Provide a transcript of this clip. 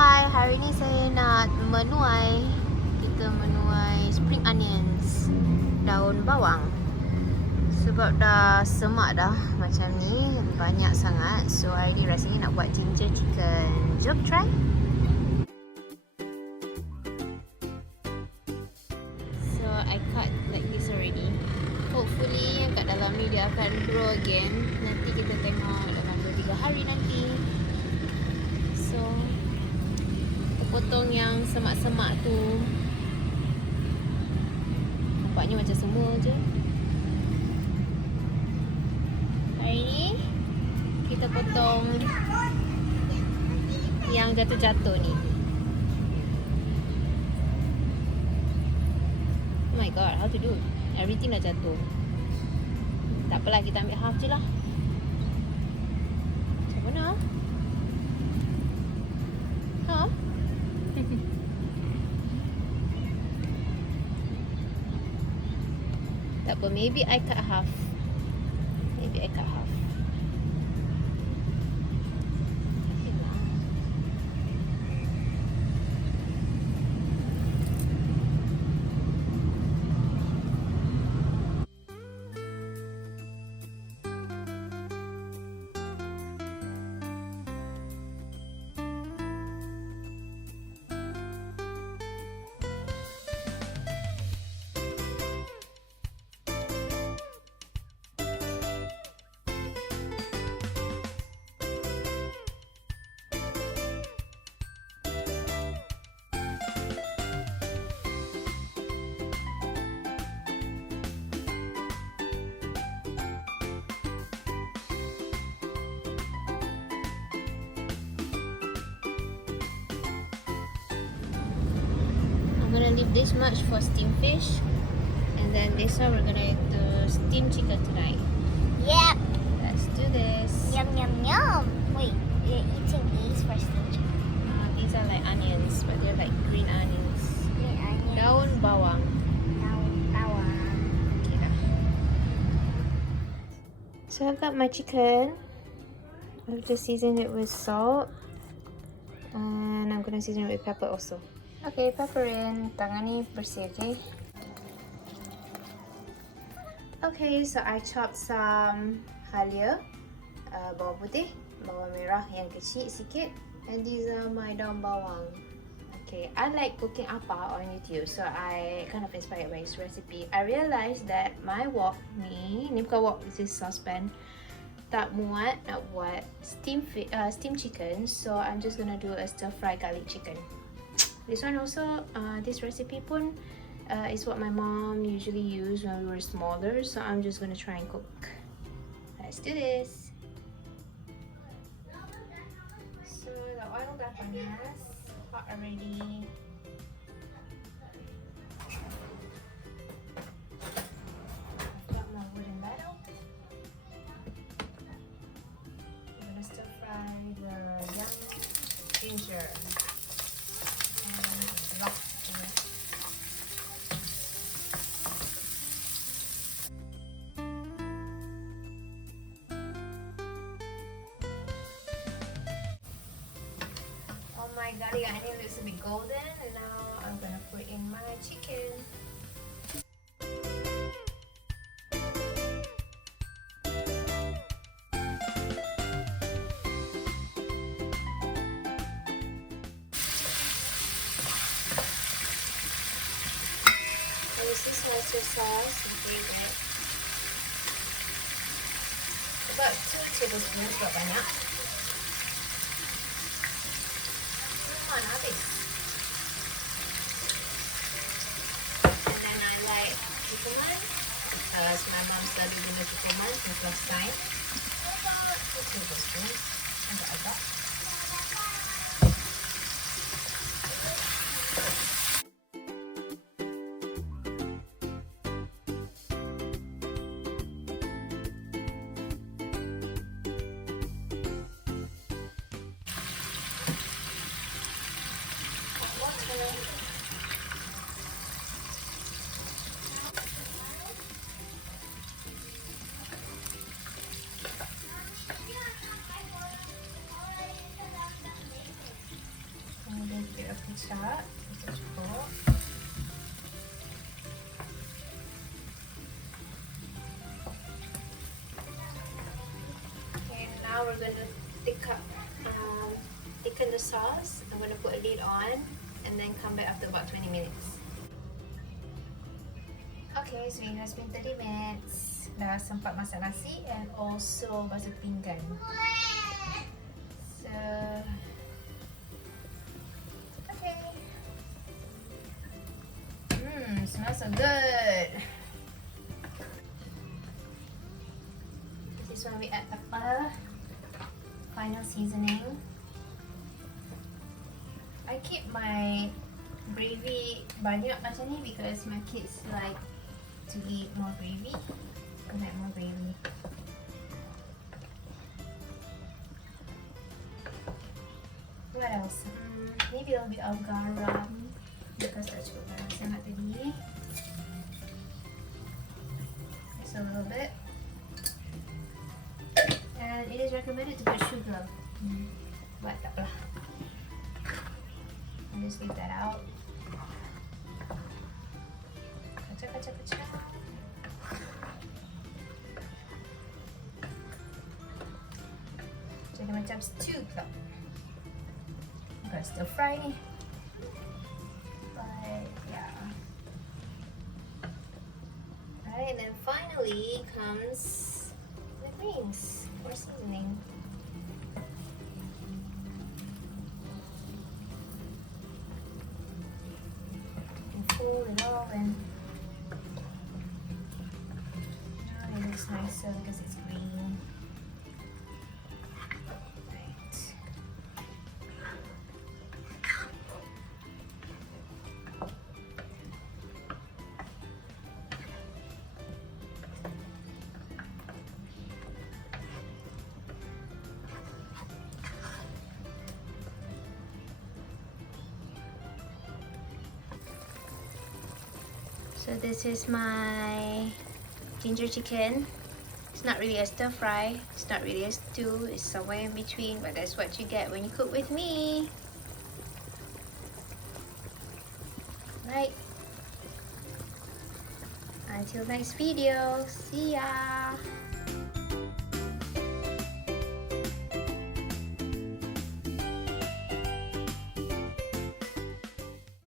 Hai, hari ni saya nak menuai. Kita menuai spring onions, daun bawang. Sebab dah semak dah macam ni, banyak sangat. So hari ni rasanya nak buat ginger chicken. Jom try. So I cut like this already. Hopefully yang kat dalam ni dia akan grow again. Nanti kita tengok dalam 2-3 hari nanti. So potong yang semak-semak tu. Nampaknya macam semua je. Hari ni kita potong yang jatuh-jatuh ni. Oh my god, how to do? Everything dah jatuh. Tak apalah, kita ambil half je lah. Macam mana? Ha? Tak apa, maybe I cut half. Maybe I cut half. I'm gonna leave this much for steamed fish, and then this one we're gonna do steamed chicken tonight. Yep. Let's do this. Yum, yum, yum. Wait, you're eating these for steamed chicken? These are like onions, but they're like green onions. Green onions. Daun bawang. Daun bawang. Okay dah. So I've got my chicken. I've just seasoned it with salt, and I'm gonna season it with pepper also. Okay, pepper in. Tangan ni bersih, okay? Okay, so I chopped some halia, bawang putih, bawang merah yang kecil sikit, and these are my daun bawang. Okay, I like cooking apa on YouTube, so I kind of inspired by this recipe. I realized that my wok ni bukan wok, this is saucepan, tak muat nak buat steam chicken, so I'm just gonna do a stir fry garlic chicken. This one also, this recipe pun is what my mom usually used when we were smaller, so I'm just gonna try and cook. Let's do this. So the oil dah panas, hot already. Got my wooden ladle. I'm gonna stir fry the young ginger. Oh my god, the onion looks a bit golden, and now I'm gonna put in my chicken. This is oyster sauce, my favorite. About 2 tablespoons, tak banyak. Habis. And then I like cucumber, as my mom studied in the cucumber the first time. About 2 tablespoons. Agak-agak. of ketchup. Kita cukup. Okay, now we're gonna thicken the sauce. I'm gonna put a lid on and then come back after about 20 minutes. Okay, so it has been 30 minutes. Dah sempat masak nasi and also basuh pinggan. So, okay. Smells so good. This is when we add pepper. Final seasoning. I keep my gravy banyak macam ni because my kids like to eat more gravy. I like more gravy. What else? Maybe a little bit of garam because tak cukup garam sangat tadi. Just a little bit. And it is recommended to put sugar. But tak apalah. I'll just leave that out. Kacang. Jadi macam stew pula. Bukan stir fry ni. But yeah. Alright, and then finally comes the greens for seasoning. Fold it all and now it looks nicer because it's green. Right. So this is my ginger chicken. It's not really a stir fry, it's not really a stew, it's somewhere in between, but that's what you get when you cook with me. Right. Until next video, see ya!